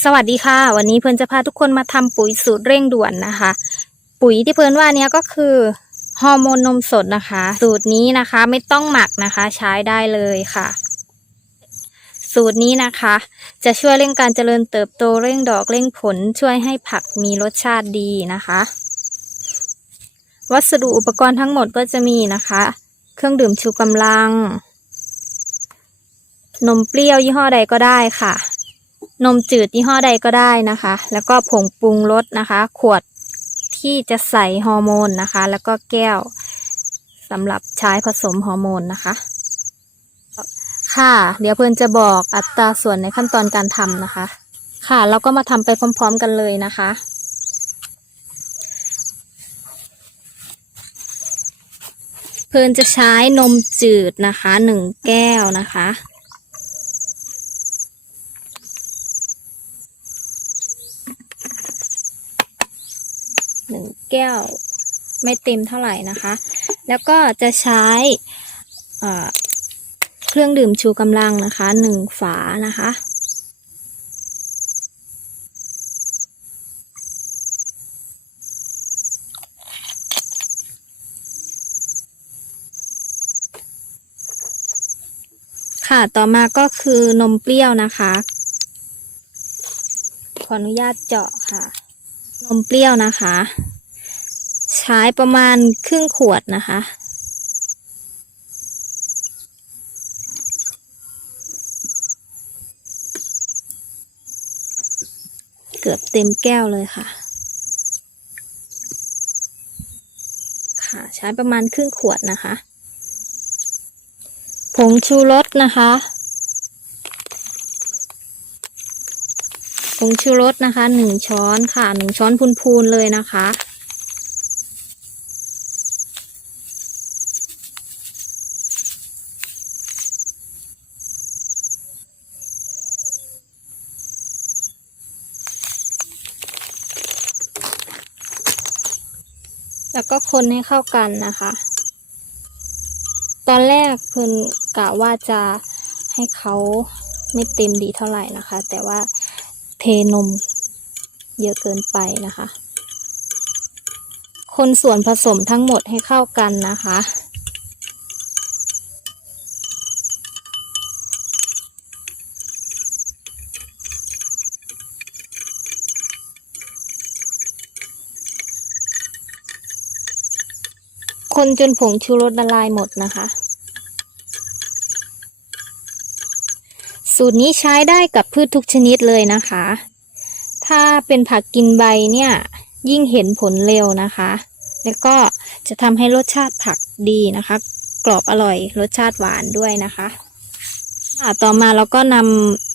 สวัสดีค่ะ วันนี้เพื่อนจะพาทุกคนมาทำปุ๋ยสูตรเร่งด่วนนะคะ ปุ๋ยที่เพื่อนว่าเนี้ยก็คือฮอร์โมนนมสดนะคะ สูตรนี้นะคะไม่ต้องหมักนะคะ ใช้ได้เลยค่ะ สูตรนี้นะคะ จะช่วยเร่งการเจริญเติบโตเร่งดอกเร่งผลช่วยให้ผักมีรสชาติดีนะคะ วัสดุอุปกรณ์ทั้งหมดก็จะมีนะคะ เครื่องดื่มชูกำลัง นมเปรี้ยวยี่ห้อใดก็ได้ค่ะ นมจืดยี่ห้อใดก็ได้นะคะ แล้วก็ผงปรุงรสนะคะ ขวดที่จะใส่ฮอร์โมนนะคะ แล้วก็แก้วสำหรับใช้ผสมฮอร์โมนนะคะ ค่ะ เดี๋ยวเพื่อนจะบอกอัตราส่วนในขั้นตอนการทำนะคะ ค่ะ เราก็มาทำไปพร้อม ๆ กันเลยนะคะเพื่อนจะใช้นมจืดนะคะหนึ่งแก้วนะคะ หนึ่งแก้วไม่เต็มเท่าไหร่นะคะ แล้วก็จะใช้เครื่องดื่มชูกำลังนะคะหนึ่งฝานะคะค่ะ ต่อมาก็คือนมเปรี้ยวนะคะ ขออนุญาตเจาะค่ะ นมเปรี้ยวนะคะ ใช้ประมาณครึ่งขวดนะคะ เกือบเต็มแก้วเลยค่ะ ค่ะใช้ประมาณครึ่งขวดนะคะ ผงชูรสนะคะ งชูรสนะคะหนึ่งช้อนค่ะหนึ่งช้อนพูนๆเลยนะคะ แล้วก็คนให้เข้ากันนะคะ ตอนแรกเพิ่นกะว่าจะให้เขาไม่เต็มดีเท่าไหร่นะคะ แต่ว่า เทนมเยอะเกินไปนะคะ คนส่วนผสมทั้งหมดให้เข้ากันนะคะ คนจนผงชูรสละลายหมดนะคะ สูตรนี้ใช้ได้กับพืชทุกชนิดเลยนะคะ ถ้าเป็นผักกินใบเนี่ย ยิ่งเห็นผลเร็วนะคะ แล้วก็จะทำให้รสชาติผักดีนะคะ กรอบอร่อยรสชาติหวานด้วยนะคะต่อมาเราก็น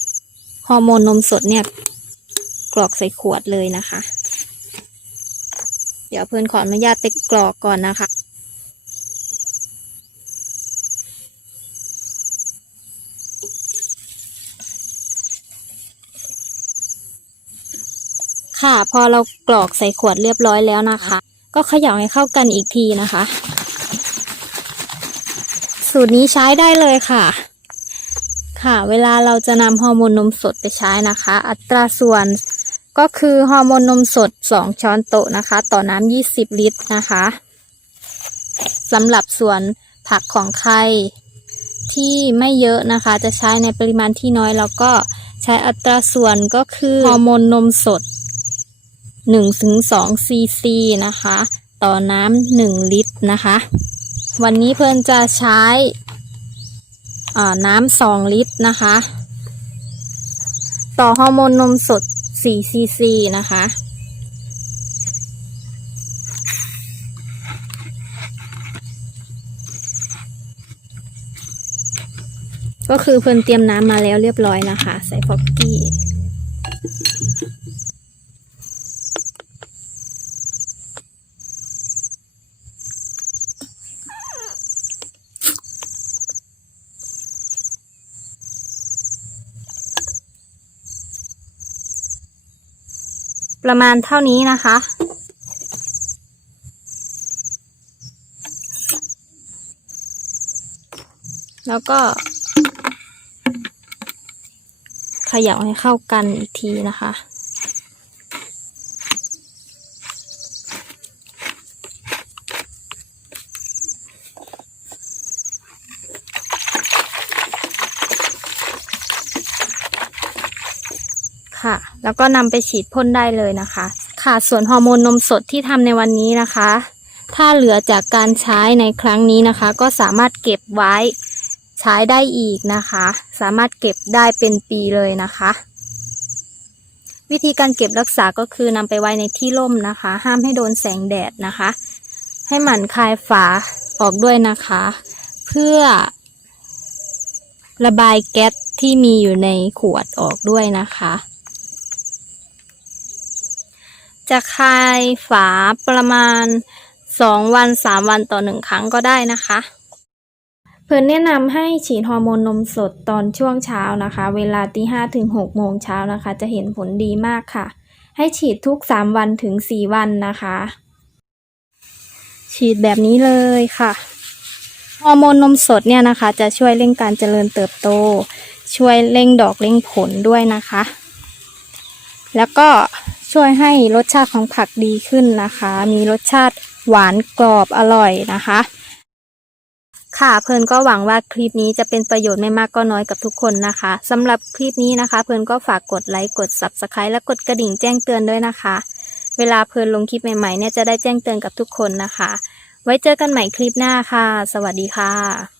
ำฮอร์โมนนมสดเนี่ย กรอกใส่ขวดเลยนะคะ เดี๋ยวเพื่อนขออนุญาตไปกรอกก่อนนะคะ ค่ะ พอเรากรอกใส่ขวดเรียบร้อยแล้วนะคะ ก็เขย่าให้เข้ากันอีกทีนะคะ สูตรนี้ใช้ได้เลยค่ะ ค่ะ เวลาเราจะนำฮอร์โมนนมสดไปใช้นะคะ อัตราส่วนก็คือฮอร์โมนนมสด 2 ช้อนโต๊ะนะคะ ต่อน้ำ20 ลิตรนะคะสำหรับส่วนผักของใครที่ไม่เยอะนะคะ จะใช้ในปริมาณที่น้อยแล้วก็ใช้อัตราส่วนก็คือฮอร์โมนนมสด หนึ่งถึงสองซีซีนะคะ ต่อน้ำหนึ่งลิตรนะคะ วันนี้เพื่อนจะใช้น้ำสองลิตรนะคะ ต่อฮอร์โมนนมสดสี่ซีซีนะคะก็คือเพื่อนเตรียมน้ำมาแล้วเรียบร้อยนะคะ ใส่ฟอกกี้ ประมาณเท่านี้นะคะ แล้วก็เขย่าให้เข้ากันอีกทีนะคะ ค่ะ แล้วก็นำไปฉีดพ่นได้เลยนะคะ ค่ะส่วนฮอร์โมนนมสดที่ทำในวันนี้นะคะ ถ้าเหลือจากการใช้ในครั้งนี้นะคะ ก็สามารถเก็บไว้ใช้ได้อีกนะคะ สามารถเก็บได้เป็นปีเลยนะคะ วิธีการเก็บรักษาก็คือนำไปไว้ในที่ร่มนะคะ ห้ามให้โดนแสงแดดนะคะ ให้หมั่นคายฝาออกด้วยนะคะ เพื่อ ระบายแก๊สที่มีอยู่ในขวดออกด้วยนะคะ จะคายฝาประมาณสองวันสามวันต่อหนึ่งครั้งก็ได้นะคะ เพิ่อนแนะนำให้ฉีดฮอร์โมนนมสดตอนช่วงเช้านะคะ เวลาตีห้าถึงหกโมงเช้านะคะ จะเห็นผลดีมากค่ะ ให้ฉีดทุกสามวันถึงสี่วันนะคะ ฉีดแบบนี้เลยค่ะฮอร์โมนนมสดเนี่ยนะคะ จะช่วยเร่งการเจริญเติบโต ช่วยเร่งดอกเร่งผลด้วยนะคะ แล้วก็ ช่วยให้รสชาติของผักดีขึ้นนะคะ มีรสชาติหวานกรอบอร่อยนะคะ ค่ะเพิ่อนก็หวังว่าคลิปนี้จะเป็นประโยชน์ไม่มากก็น้อยกับทุกคนนะคะสำหรับคลิปนี้นะคะ เพิ่อนก็ฝากกดไลค์กด subscribe และกดกระดิ่งแจ้งเตือนด้วยนะคะ เวลาเพิ่อนลงคลิปใหม่ๆเนี่ยจะได้แจ้งเตือนกับทุกคนนะคะ ไว้เจอกันใหม่คลิปหน้าค่ะ สวัสดีค่ะ